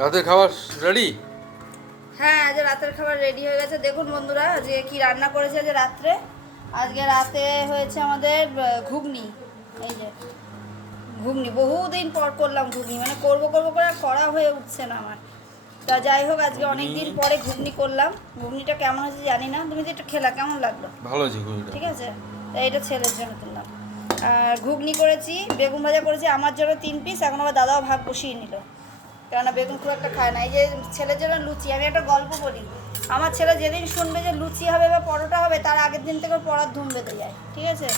রাতের খাবার রেডি? হ্যাঁ, আজ রাতের খাবার রেডি হয়ে গেছে। দেখুন বন্ধুরা, যে কি রান্না করেছে যে রাত্রে। আজকে রাতে হয়েছে আমাদের ঘুগনি। এই যে ঘুগনি, বহুদিন পর করলাম ঘুগনি, মানে করবো করবো করে আর করা হয়ে উঠছে না আমার। তা যাই হোক, আজকে অনেক দিন পরে ঘুগনি করলাম। ঘুগনিটা কেমন হয়েছে জানি না, তুমি তো একটু খেলা, কেমন লাগলো? ভালো আছে ঘুগনিটা। ঠিক আছে, তাই এটা ছেলের জন্য তুললাম। আর ঘুগনি করেছি, বেগুন ভাজা করেছি আমার জন্য 3 পিস। এখন আবার দাদাও ভাগ বসিয়ে নিল, কেননা বেগুন খুব একটা খায় না। এই যে ছেলের জন্য লুচি। আমি একটা গল্প বলি। আমার ছেলে যেদিন শুনবে যে লুচি হবে বা পরোটা হবে, তার আগের দিন থেকে পড়ার ধুম বেঁধে যায়। ঠিক আছে,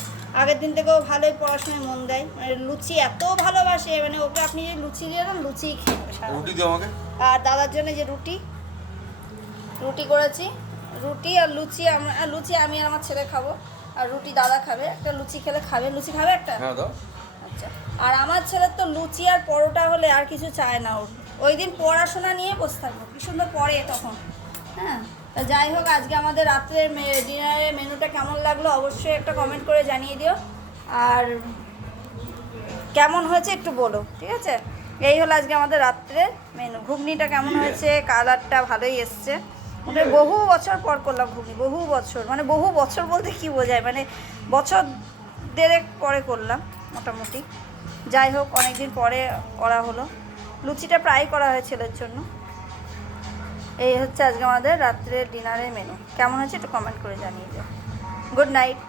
আগের দিন থেকেও ভালোই পড়াশোনায় মন দেয়, মানে লুচি এত ভালোবাসে, মানে ওকে আপনি যে লুচি দিয়ে দেন লুচিই খেয়ে নেবে সারা। রুটি দিও আমাকে। আর দাদার জন্য যে রুটি রুটি করেছি, রুটি আর লুচি। লুচি আমি আর আমার ছেলে খাবো, আর রুটি দাদা খাবে। একটা লুচি খেলে খাবে, লুচি খাবে একটা। হ্যাঁ দাও। আচ্ছা, আর আমার ছেলের তো লুচি আর পরোটা হলে আর কিছু চায় না। ওই দিন পড়াশোনা নিয়ে বসে থাকবো, কি সুন্দর পড়ে তখন। হ্যাঁ, তা যাই হোক, আজকে আমাদের রাত্রের ডিনারের মেনুটা কেমন লাগলো অবশ্যই একটা কমেন্ট করে জানিয়ে দিও। আর কেমন হয়েছে একটু বলো, ঠিক আছে? এই হলো আজকে আমাদের রাত্রের মেনু। ঘুগনিটা কেমন হয়েছে? কালারটা ভালোই এসছে। ওটা বহু বছর পর করলাম ঘুগনি, বহু বছর, মানে বহু বছর বলতে কি বোঝায়, মানে বছর দেড়েক পরে করলাম মোটামুটি। যাই হোক, অনেকদিন পরে করা হলো। লুচিটা প্রায় করা হয় ছেলের জন্য। এই হচ্ছে আজকে আমাদের রাত্রের ডিনারের মেনু। কেমন হয়েছে একটু কমেন্ট করে জানিয়ে দিও। Good night.